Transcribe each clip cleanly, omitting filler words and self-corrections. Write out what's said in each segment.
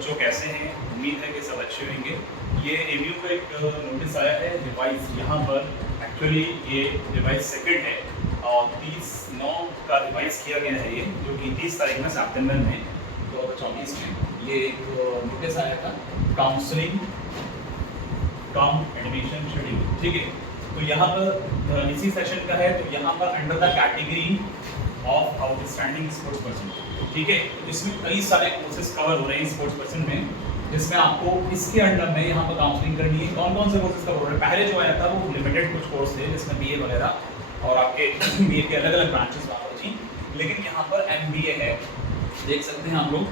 बच्चों कैसे हैं? उम्मीद है कि सब अच्छे होंगे। ये एमयू का एक नोटिस आया है रिवाइज, यहाँ पर एक्चुअली ये रिवाइज सेकंड है और 30/9 का रिवाइज किया गया है ये, जो कि 30 तारीख में सितंबर में 2024 में ये एक नोटिस आया था, काउंसलिंग कम एडमिशन शेड्यूल। ठीक है, तो यहाँ पर इसी सेशन का है, तो यहाँ पर under the category of outstanding sports person, ठीक है, तो इसमें कई सारे कोर्सेज कवर हो रहे हैं स्पोर्ट्स पर्सन में, जिसमें आपको इसके अंडर में यहाँ पर काउंसलिंग करनी है। कौन कौन से कोर्सेज कवर हो रहे हैं? पहले जो आया था वो लिमिटेड कुछ कोर्स थे, जिसमें बीए वगैरह और आपके बीए के अलग अलग ब्रांचेस वहाँ पर थी, लेकिन यहाँ पर एमबीए है, देख सकते हैं आप लोग।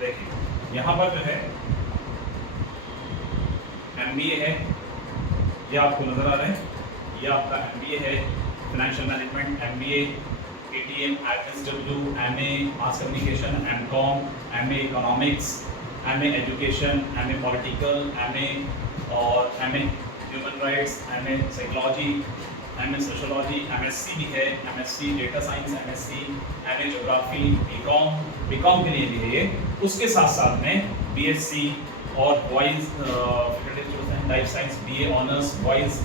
देखिए यहाँ पर जो है एमबीए है, ये आपको नजर आ रहा है, ये आपका एमबीए है, financial management MBA, KTM, FSW, MA mass communication, MCom, MA economics, MA education, MA political, MA और MA human rights, MA psychology, MA sociology, MSc भी है, MSc data science, MSc, MA geography, BCom के लिए भी है ये। उसके साथ साथ में बीएससी और boys life science BA honours boys,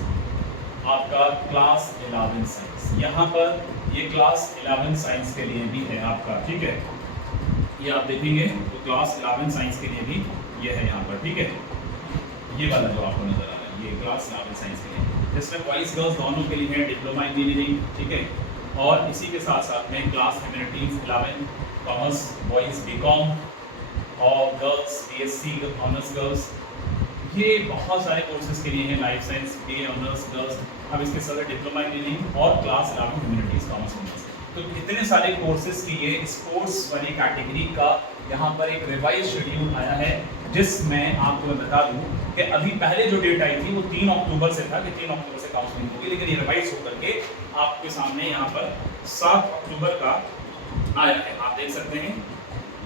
आपका क्लास 11 साइंस, यहाँ पर ये क्लास 11 साइंस के लिए भी है आपका, ठीक है, ये आप देखेंगे तो क्लास 11 साइंस के लिए भी ये है यहाँ पर, ठीक है, ये वाला जो आपको नजर आ रहा है ये क्लास 11 साइंस के लिए, जिसमें बॉयज़ गर्ल्स दोनों के लिए है, डिप्लोमा इंजीनियरिंग, ठीक है, और इसी के साथ साथ में class humanities 11 commerce boys BCom और गर्ल्स बीएससी ऑनर्स गर्ल्स, ये बहुत सारे कोर्सेज के लिए हैं, life science BA honours girls, अब इसके साथ डिप्लोमा इंजीनियरिंग और क्लास 11 ह्यूमैनिटीज़ कॉमर्स ऑनर्स। तो इतने सारे कोर्सेज की ये स्पोर्ट्स वाली कैटेगरी का यहाँ पर एक रिवाइज शेड्यूल आया है, जिसमें आपको मैं बता दूँ कि अभी पहले जो डेट आई थी वो 3 अक्टूबर से था कि 3 अक्टूबर से काउंसलिंग होगी, लेकिन ये रिवाइज होकर के आपके सामने यहाँ पर 7 अक्टूबर का आया है। आप देख सकते हैं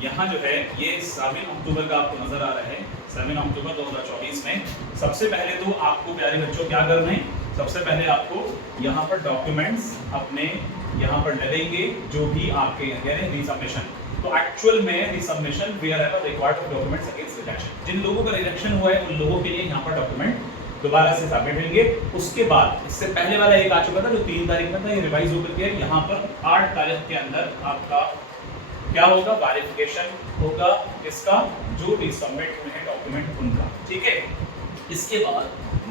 यहाँ जो है ये 7 अक्टूबर का आपको नजर आ रहा है, 7 अक्टूबर 2024 में। सबसे पहले तो आपको प्यारे बच्चों क्या करना है, सबसे पहले आपको यहाँ पर डॉक्यूमेंट्स अपने यहाँ पर डलेंगे, जो भी आपके यानी रिसबमिशन, तो एक्चुअल में resubmission wherever required for documents against rejection, जिन लोगों का रिजेक्शन हुआ है उन लोगों के लिए यहाँ पर डॉक्यूमेंट दोबारा से सबमिट होंगे। उसके बाद इससे पहले वाला एक आ चुका था जो 3 तारीख में था, ये रिवाइज होकर के यहाँ पर 8 तारीख के अंदर आपका क्या होगा, वेरिफिकेशन होगा इसका, जो भी सबमिट हुए हैं डॉक्यूमेंट उनका, ठीक है। इसके बाद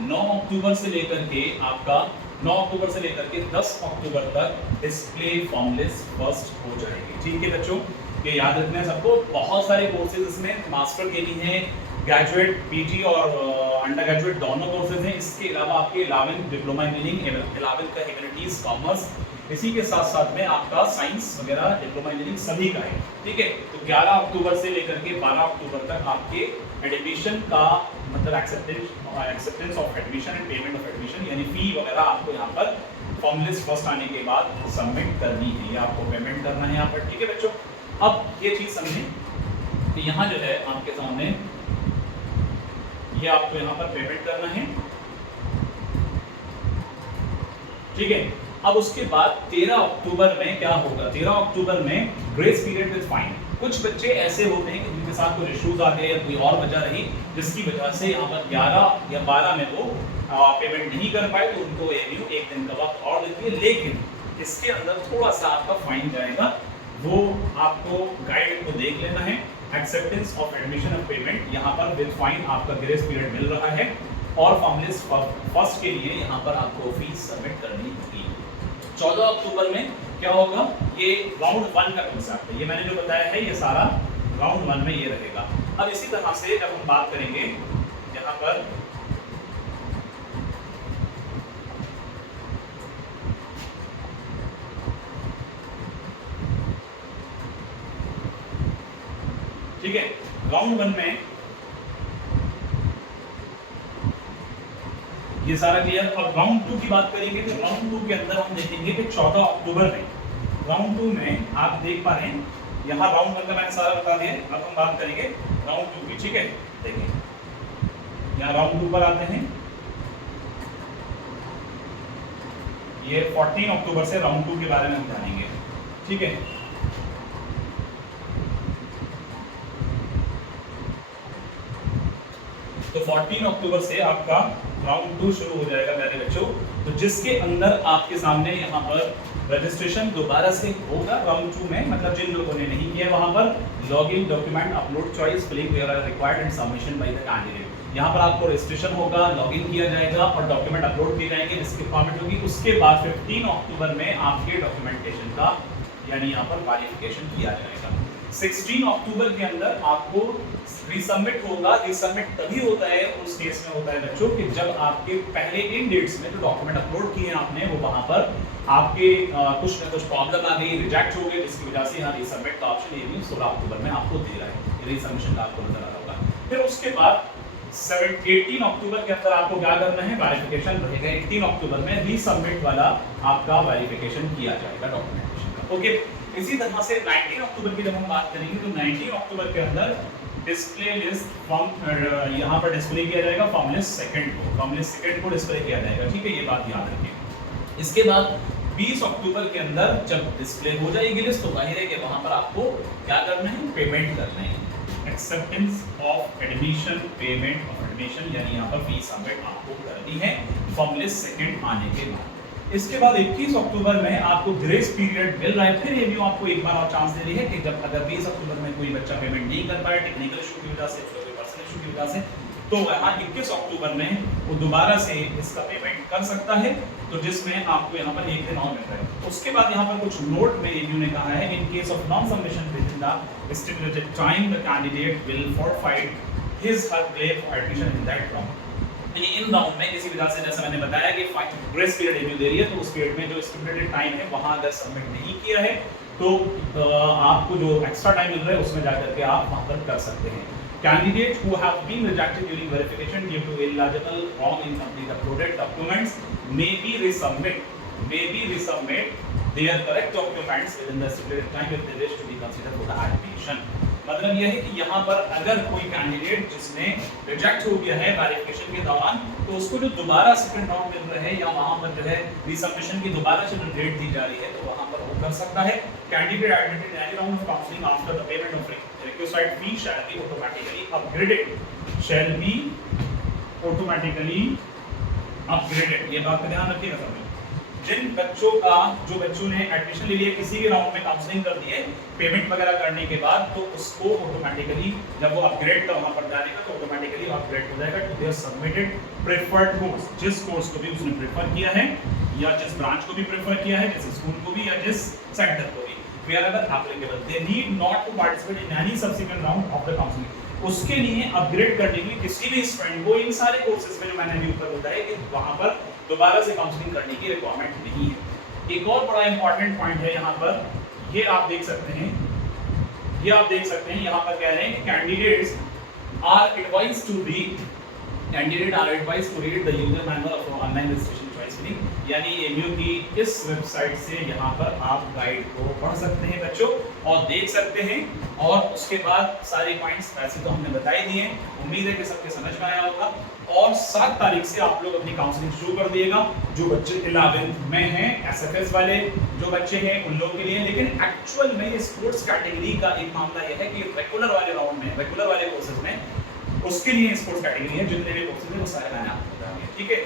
9 अक्टूबर से लेकर के आपका 9 अक्टूबर से लेकर के 10 अक्टूबर तक डिस्प्ले फॉर्म लिस्ट फर्स्ट हो जाएगी, ठीक है बच्चों, ये याद रखना है सबको। बहुत सारे कोर्सेज इसमें मास्टर के भी हैं, ग्रेजुएट पीजी और अंडर ग्रेजुएट दोनों कोर्सेज हैं। इसके अलावा आपके 11 डिप्लोमा इंजीनियरिंग, 11 का ह्यूमैनिटीज कॉमर्स, इसी के साथ साथ में आपका साइंस वगैरह डिप्लोमा इंजीनियरिंग सभी का है, ठीक है। तो 11 अक्टूबर से लेकर के 12 अक्टूबर तक आपके एडमिशन का मतलब acceptance of admission and payment of admission, यानी फी वगैरह आपको यहाँ पर फॉर्म लिस्ट फर्स्ट आने के बाद सबमिट करनी है, ये आपको पेमेंट करना है यहाँ पर, ठीक है बच्चों। अब ये चीज़ समझें कि यहाँ जो है आपके सामने ये आपको यहाँ पर पेमेंट करना है, ठीक है। अब उसके बाद 13 अक्टूबर में क्या होगा, 13 अक्टूबर में ग्रेस पीरियड विद फाइन। कुछ बच्चे ऐसे होते हैं कि जिनके साथ कुछ इश्यूज आ गए या कोई और वजह रही, जिसकी वजह से यहाँ पर 11 या 12 में वो पेमेंट नहीं कर पाए, तो उनको एमयू 1 दिन का वक्त और देती है, लेकिन इसके अंदर थोड़ा सा आपका फाइन जाएगा, वो आपको गाइड को देख लेना है। Acceptance of admission of payment, यहाँ पर विद फाइन आपका ग्रेस पीरियड मिल रहा है, और फॉर्म लिस्ट फर्स्ट के लिए यहाँ पर आपको फीस सबमिट करनी होगी। 14 अक्टूबर में क्या होगा, ये राउंड 1 का कंसेप्ट है, ये मैंने जो बताया है ये सारा राउंड 1 में ये रहेगा। अब इसी तरह से जब हम बात करेंगे यहाँ पर ठीक है, राउंड 1 में ये सारा क्लियर। अब राउंड 2 की बात करेंगे तो राउंड 2 के अंदर हम देखेंगे कि 14 अक्टूबर में राउंड 2 में आप देख पा रहे हैं, यहाँ राउंड 1 का मैंने सारा बता दिया, अब हम बात करेंगे राउंड 2 की, ठीक है। देखिए यहाँ राउंड 2 पर आते हैं, ये 14 अक्टूबर से राउंड 2 के बारे में हम जानेंगे, ठीक है। तो 14 अक्टूबर से आपका राउंड 2 शुरू हो जाएगा प्यारे बच्चों, तो जिसके अंदर आपके सामने यहाँ पर रजिस्ट्रेशन दोबारा से होगा राउंड 2 में, मतलब जिन लोगों ने नहीं किया वहां पर login, document, upload choice, filling where required and submission by the candidate. यहाँ पर आपको रजिस्ट्रेशन होगा, लॉगिन किया जाएगा और डॉक्यूमेंट अपलोड किए जाएंगे जिसकी फॉर्मेट होगी। उसके बाद 15 अक्टूबर में आपके डॉक्यूमेंटेशन का यानी यहाँ पर वेरिफिकेशन किया जाएगा। 16 अक्टूबर के अंदर आपको रीसबमिट होगा। रीसबमिट तभी होता है, उस केस में होता है बच्चों कि जब आपके पहले इन डेट्स में जो डॉक्यूमेंट अपलोड किए हैं आपने, वो वहां पर आपके कुछ ना कुछ प्रॉब्लम आ गई, रिजेक्ट हो गए, जिसकी वजह से यहाँ रीसबमिट का ऑप्शन ये भी 16 अक्टूबर में आपको दे रहा है, रीसबमिशन का आपको नजर आ रहा होगा। फिर उसके बाद 18 अक्टूबर के अंदर आपको क्या करना है, वेरिफिकेशन रहेगा। 18 अक्टूबर में रीसबमिट वाला आपका वेरिफिकेशन किया जाएगा डॉक्यूमेंटेशन का, ओके। इसी तरह से 19 अक्टूबर की जब हम बात करेंगे तो 19 अक्टूबर के अंदर डिस्प्ले लिस्ट फॉर्म यहाँ पर डिस्प्ले किया जाएगा, फॉर्म लिस्ट सेकंड को, फॉर्म लिस्ट सेकंड को डिस्प्ले किया जाएगा, ठीक है, ये बात याद रखिए। इसके बाद 20 अक्टूबर के अंदर जब डिस्प्ले हो जाएगी लिस्ट तो जाहिर है कि वहां पर आपको क्या करना है, पेमेंट करना है। Acceptance of admission, payment of admission, यानी यहाँ पर फीस सबमिट आपको करनी है फॉर्म लिस्ट सेकंड आने के बाद। इसके बाद 21 अक्टूबर में आपको ग्रेस पीरियड मिल रहा है। फिर ये भी आपको एक बार और चांस दे रही है कि जब अगर 20 अक्टूबर में कोई बच्चा पेमेंट नहीं कर पाए टेक्निकल इशू की वजह से, कोई पर्सनल इशू की वजह से, तो वहाँ 21 अक्टूबर में वो दोबारा से इसका पेमेंट कर सकता है, तो जिसमें आपको यहाँ पर एक दिन और मिल रहा है। उसके बाद यहाँ पर कुछ नोट में एबीयू ने कहा है, in case of non submission within the stipulated time the candidate will forfeit his her claim for admission in that round. इन राउंड में किसी वजह से, जैसा मैंने बताया कि ग्रेस पीरियड एबीयू दे रही है, तो उस पीरियड में जो स्टिपुलेटेड टाइम है वहां अगर सबमिट नहीं किया है तो आपको जो एक्स्ट्रा टाइम मिल रहा है उसमें जाकर के आप वहां पर कर सकते हैं। Candidates who have been rejected during verification due to illegible, wrong, incomplete uploaded documents may be resubmit their correct documents within the stipulated time if they wish to be considered for the admission। मतलब यह है कि यहाँ पर अगर कोई candidate जिसने reject हो गया है वेरिफिकेशन के दौरान, तो उसको जो दोबारा सेकंड राउंड मिल रहा है या वहाँ पर जो है रीसबमिशन की दोबारा से जो डेट दी जा रही है, तो वहाँ पर वो कर सकता है। Candidate admitted in any round of counselling after the payment of requisite fee shall be automatically upgraded। ये बात का ध्यान रखिएगा सब। जिन बच्चों का, जो बच्चों ने एडमिशन ले लिया किसी भी राउंड में काउंसलिंग कर दी है पेमेंट वगैरह करने के बाद, तो उसको ऑटोमेटिकली जब वो अपग्रेड का वहां पर जाएगा तो ऑटोमेटिकली अपग्रेड हो जाएगा to their submitted preferred course. जिस कोर्स को भी उसने प्रेफर किया है या जिस ब्रांच को भी प्रेफर किया है, जिस स्कूल को भी या जिस सेंटर को भी, wherever applicable they need not to participate in any subsequent round of the counseling। उसके लिए अपग्रेड करने के लिए किसी भी स्टूडेंट को इन सारे कोर्सेज में जो मैंने अभी ऊपर बताया कि वहां पर दोबारा से काउंसलिंग करने की रिक्वायरमेंट नहीं है। एक और बड़ा इंपॉर्टेंट पॉइंट है यहाँ पर, ये आप देख सकते हैं, यहाँ पर कह रहे हैं कि candidates are advised to read the user manual of online registration choice filling, यानी एबीयू की इस वेबसाइट से यहाँ पर आप गाइड को पढ़ सकते हैं बच्चों और देख सकते हैं। और उसके बाद सारे पॉइंट्स वैसे तो हमने बता ही दिए, उम्मीद है कि सबके समझ में आया होगा। और 7 तारीख से आप लोग अपनी काउंसलिंग शुरू कर दिएगा। जो बच्चे 11th में हैं, एसएफएस वाले जो बच्चे हैं उन लोगों के लिए, लेकिन एक्चुअल में स्पोर्ट्स कैटेगरी का एक मामला यह है कि रेगुलर वाले राउंड में, रेगुलर वाले कोर्सेज में उसके लिए स्पोर्ट्स कैटेगरी है, जितने भी कोर्सेज हैं वो सारे मैंने आपको बता दिए, ठीक है,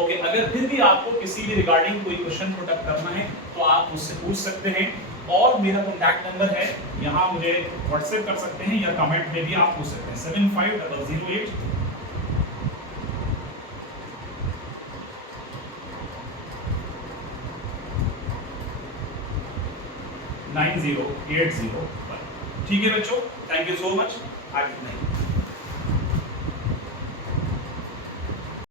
ओके। अगर फिर भी आपको किसी भी रिगार्डिंग कोई क्वेश्चन पुट करना है तो आप मुझसे पूछ सकते हैं, और मेरा कॉन्टैक्ट नंबर है, यहाँ मुझे व्हाट्सएप कर सकते हैं या कमेंट में भी आप पूछ सकते हैं, 7508 9080। ठीक है बच्चों, थैंक यू सो मच। आज नहीं।